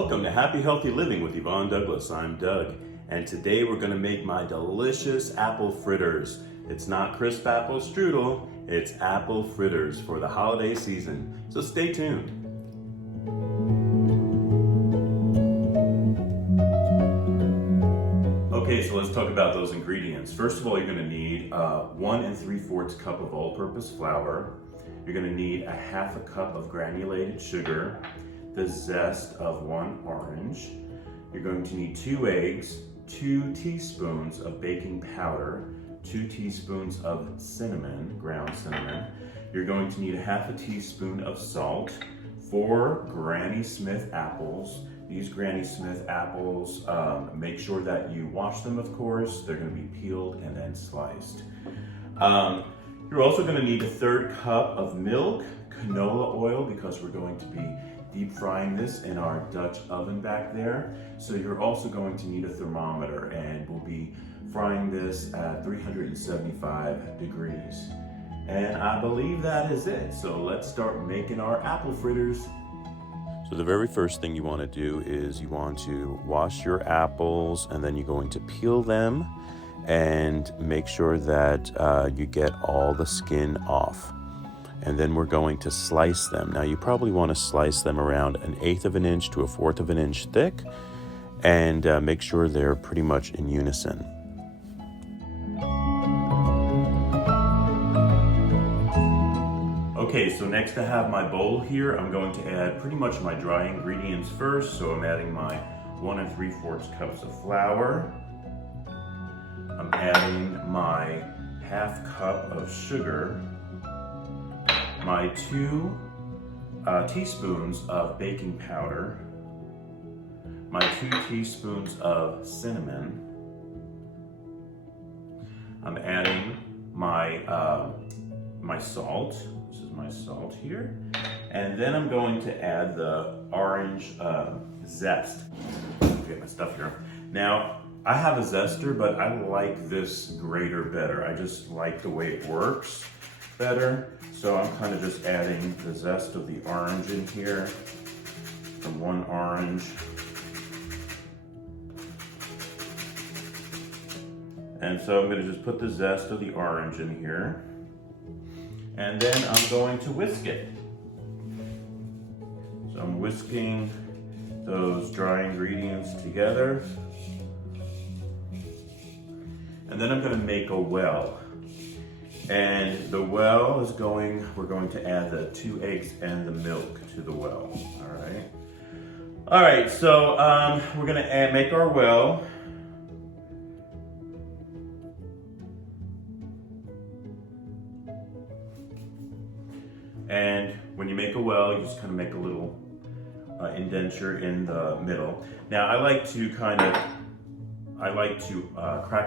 Welcome to Happy Healthy Living with Yvonne Douglas. I'm Doug, and today we're going to make my delicious apple fritters. It's not crisp apple strudel, it's apple fritters for the holiday season. So stay tuned. Okay, so let's talk about those ingredients. First of all, you're going to need 1 3/4 cup of all-purpose flour. You're going to need a 1/2 cup of granulated sugar, the zest of 1 orange. You're going to need 2 eggs, 2 teaspoons of baking powder, 2 teaspoons of cinnamon, ground cinnamon. You're going to need a 1/2 teaspoon of salt, 4 Granny Smith apples. These Granny Smith apples, make sure that you wash them, of course. They're going to be peeled and then sliced. You're also going to need a 1/3 cup of milk, canola oil, because we're going to be deep frying this in our Dutch oven back there. So you're also going to need a thermometer, and we'll be frying this at 375 degrees. And I believe that is it. So let's start making our apple fritters. So the very first thing you want to do is you want to wash your apples, and then you're going to peel them and make sure that you get all the skin off. And then we're going to slice them. Now you probably want to slice them around 1/8 of an inch to 1/4 of an inch thick, and make sure they're pretty much in unison. Okay, so next I have my bowl here. I'm going to add pretty much my dry ingredients first. So I'm adding my 1 3/4 cups of flour. I'm adding my 1/2 cup of sugar, my 2 teaspoons of baking powder, my 2 teaspoons of cinnamon. I'm adding my salt. This is my salt here. And then I'm going to add the orange zest. Get my stuff here. Now, I have a zester, but I like this grater better. I just like the way it works better. So I'm kind of just adding the zest of the orange in here from 1 orange. And so I'm going to just put the zest of the orange in here. And then I'm going to whisk it. So I'm whisking those dry ingredients together. And then I'm going to make a well. And the well is we're going to add the 2 eggs and the milk to the well. All right, so we're going to make our well. And when you make a well, you just kind of make a little indenture in the middle. Now I like to crack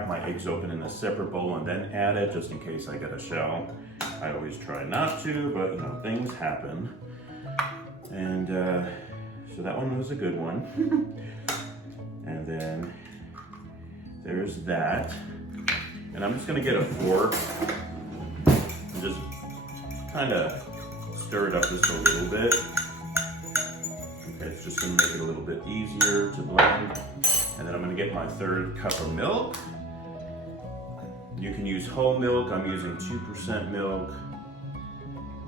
my eggs open in a separate bowl and then add it, just in case I get a shell. I always try not to, but you know, things happen. And so that one was a good one. And then there's that. And I'm just gonna get a fork and just kind of stir it up just a little bit. Okay, it's just gonna make it a little bit easier to blend. And then I'm gonna get my 1/3 cup of milk. You can use whole milk. I'm using 2% milk.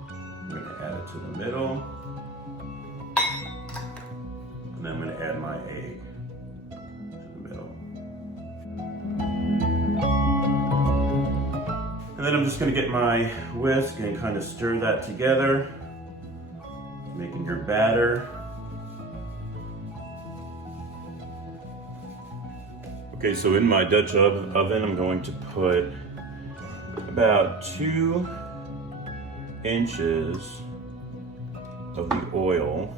I'm gonna add it to the middle. And then I'm gonna add my egg to the middle. And then I'm just gonna get my whisk and kind of stir that together, making your batter. Okay, so in my Dutch oven, I'm going to put about 2 inches of the oil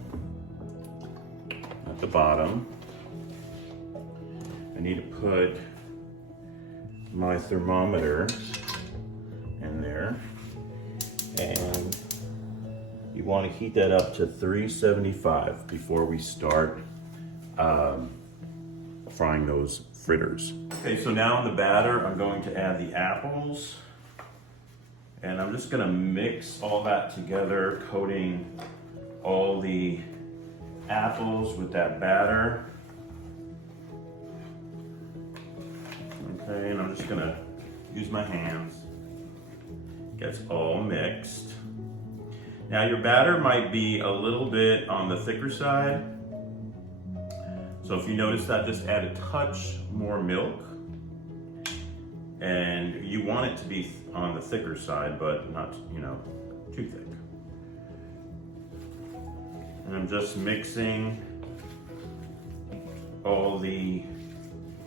at the bottom. I need to put my thermometer in there, and you want to heat that up to 375 before we start frying those fritters. Okay, so now in the batter, I'm going to add the apples, and I'm just gonna mix all that together, coating all the apples with that batter. Okay, and I'm just gonna use my hands. Gets all mixed. Now your batter might be a little bit on the thicker side. So if you notice that, just add a touch more milk. And you want it to be on the thicker side, but not, too thick. And I'm just mixing all the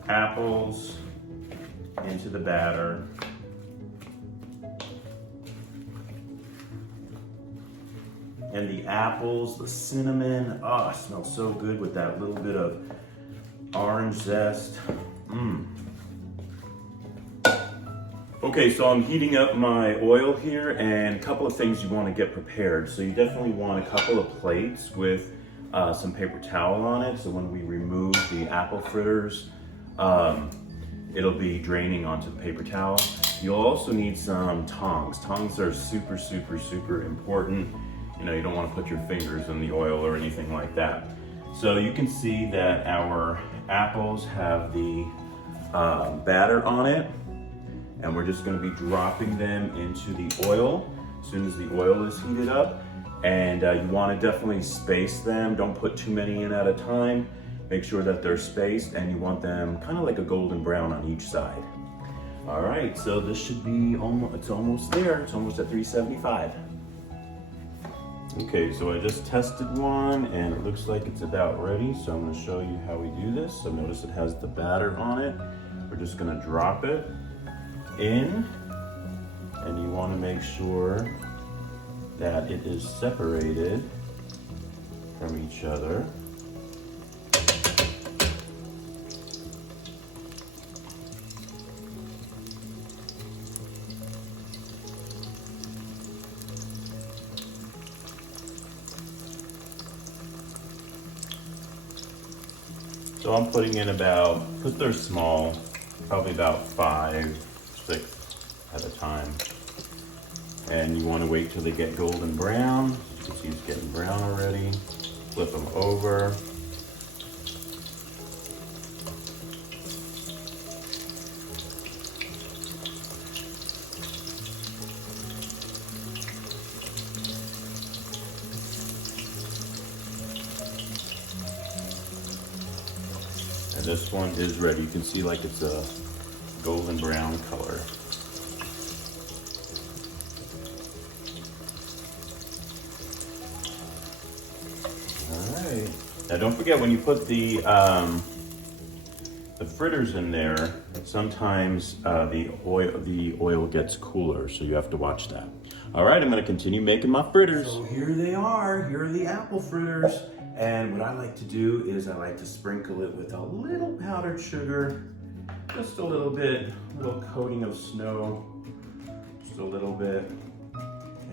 apples into the batter. And the apples, the cinnamon, it smells so good with that little bit of orange zest. Okay, so I'm heating up my oil here, and a couple of things you want to get prepared. So you definitely want a couple of plates with some paper towel on it, so when we remove the apple fritters, it'll be draining onto the paper towel. You'll also need some tongs. Tongs are super, super, super important. You don't want to put your fingers in the oil or anything like that. So you can see that our apples have the batter on it, and we're just going to be dropping them into the oil as soon as the oil is heated up. And you want to definitely space them. Don't put too many in at a time. Make sure that they're spaced, and you want them kind of like a golden brown on each side. All right, so this should be it's almost there. It's almost at 375. Okay, so I just tested one and it looks like it's about ready. So I'm gonna show you how we do this. So notice it has the batter on it. We're just gonna drop it in, and you wanna make sure that it is separated from each other. So I'm putting in because they're small, probably about 5, 6 at a time. And you want to wait till they get golden brown. You can see it's getting brown already. Flip them over. And this one is ready. You can see like it's a golden brown color. All right. Now don't forget, when you put the fritters in there, sometimes the oil gets cooler, so you have to watch that. All right, I'm gonna continue making my fritters. So here they are. Here are the apple fritters. And what I like to do is I like to sprinkle it with a little powdered sugar, just a little bit, a little coating of snow, just a little bit.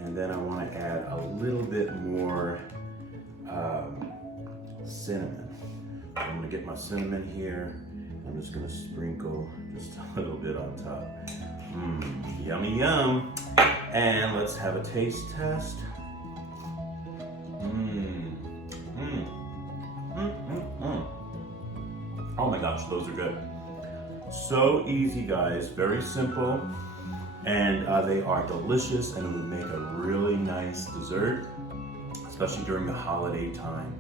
And then I want to add a little bit more cinnamon. I'm gonna get my cinnamon here. I'm just gonna sprinkle just a little bit on top. Yummy yum. And let's have a taste test. Oh my gosh, those are good. So easy, guys, very simple. And they are delicious, and it would make a really nice dessert, especially during the holiday time.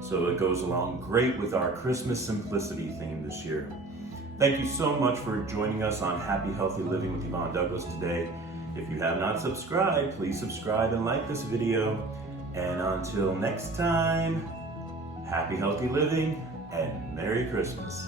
So it goes along great with our Christmas simplicity theme this year. Thank you so much for joining us on Happy Healthy Living with Yvonne Douglas today. If you have not subscribed, please subscribe and like this video. And until next time, happy healthy living and Merry Christmas.